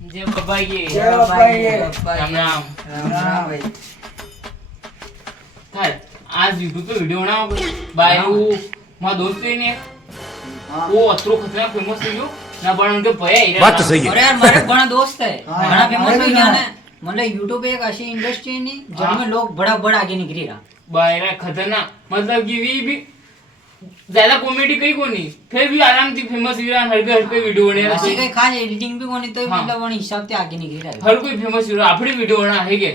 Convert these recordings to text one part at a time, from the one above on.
जय बाबा की जय बाबा की राम राम राम भाई થાય आज YouTube पे वीडियो बनाओ बायू मां दोस्त ने वो अतरो खतरनाक फेमस થઈ ગયો ના પણ उनके भैया हीरा बात तो सही है अरे यार मेरे बड़ा दोस्त है हाँ, बड़ा फेमस हमारे हो भी गया ना ना मतलब यूट्यूब पे एक ऐसी इंडस्ट्री है नहीं हाँ। जिसमें लोग बड़ा बड़ा आगे निकल रहा बायरा खतरनाक मतलब कि वी भी ज्यादा कॉमेडी कहीं को नहीं फिर भी आराम से फेमस हीरा हर कोई वीडियो बने ऐसी कोई खास एडिटिंग भी कोनी तो हाँ। मतलब वो हिसाब से आगे निकल रहा है हर कोई फेमस हीरो આપણી वीडियो बना है के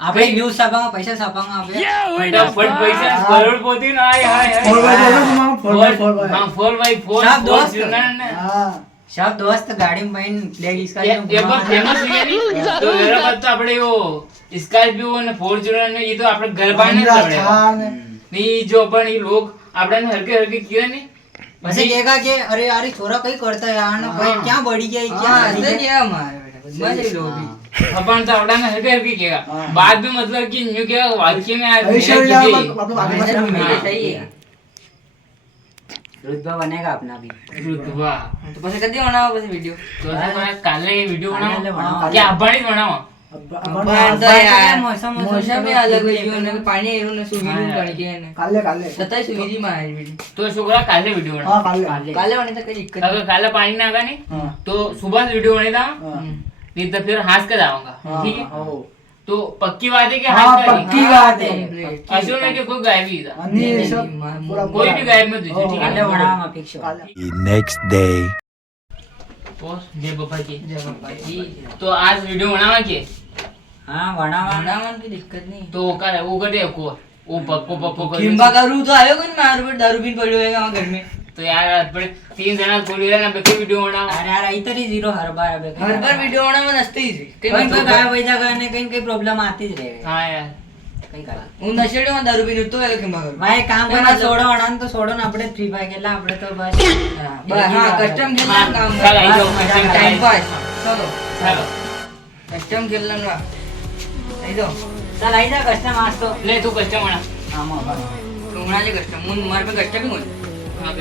આપણે व्यूज छापांगा पैसा छापांगा આપણે फटाफट पैसा करोड़पति ना आए हाय हाय 4x4 हां 4x4 सब दोस्त। ने सब दोस्त गाड़ी में बहन प्लेलिस्ट का ये बात फेमस है नहीं तो मेरा बात तो આપણે वो स्कॉर्पियो અને ફોર્ચ્યુનર ને ये तो આપણે घर बाने पड़ेगा नहीं जो अपन ये लोग આપણે ने हल्के हल्के किया नहीं वैसे कहेगा कि अरे यार ये छोरा कहीं करता है यार ना भाई हाँ। क्या बढ़ी गया क्या बढ़ी गया मजे लो भी अपन तो આપણે ने हल्के हल्के किया बाद में मतलब कि न्यू क्या वाक्य में आज ऐश्वर्या આપણે आगे हाँ। सही है रुतबा बनेगा अपना भी रुतबा તો પછી કદી બનાવો પછી વિડિયો તો આપણે કાલે વિડિયો કાલે બનાવો બનાવો. કે આભાણી જ બનાવો પણ તો યાર मौसम મોસમ અલગ હોય ગયો ને પાણી આવ્યું ને સુવીનું હા. પાણી કે ને કાલે છતાંય સુવીજીમાં આવી વિડિયો તો છોકરા કાલે વિડિયો બનાવો હા કાલે કાલે વને તો કઈ દિક્કત अगर काले पानी ना आगा नहीं हाँ। तो सुबह से वीडियो बनेगा हाँ। नहीं तो फिर हंस कर आऊंगा ठीक है हो तो पक्की बात है कि हाँ, हंस कर पक्की बात है। ऐसे नहीं कि कोई गायब ही था અને सब પૂરા कोई भी गायब मत दीजिए ठीक काले है बनावा फिक्स हो કાલે नेक्स्ट डे और जय बाबा की જય બાપાજી तो आज वीडियो बनावा के हाँ बनावा બનાવવાની કઈ દિક્કત નહીં तो वो करे को वो पक्को पक्को कर કિંબા કરું તો આવ્યો કોઈ ને મારું પર દારૂ પીને પડ્યો હોય અમારા ઘર में तो यार अपने 3 जना बोली ना बेके वीडियो बनावा अरे यार आई तरी जीरो हर बार अबे હર પર વિડિયો બનાવવા નસ્તી જ કઈ कहीं વાંધો कोई गायब हो जाएगा ने कहीं कोई प्रॉब्लम आती જ रहेगी हाँ यार कहीं करा હું નશેડીમાં દારૂ પીને તો હોય કિંબા કરું ભાઈ કામ તો કરવા મતલબ- છોડો અણાન તો છોડો ને આપણે ફ્રી ફાયર ખેલા આપણે તો બસ હા કસ્ટમ ખેલના કામ ચાલ આવી જાઓ મજા કસ્ટમ ટાઈમ ટાઈમ પાસ ચલો चलो કસ્ટમ ખેલના આવી જાઓ ચાલ આઈ જા કસ્ટમ આજ તો ले तू कस्टम बना આમાં હમણાં જે કસ્ટમ હું મારા પર કસ્ટમ બી હોય हाँ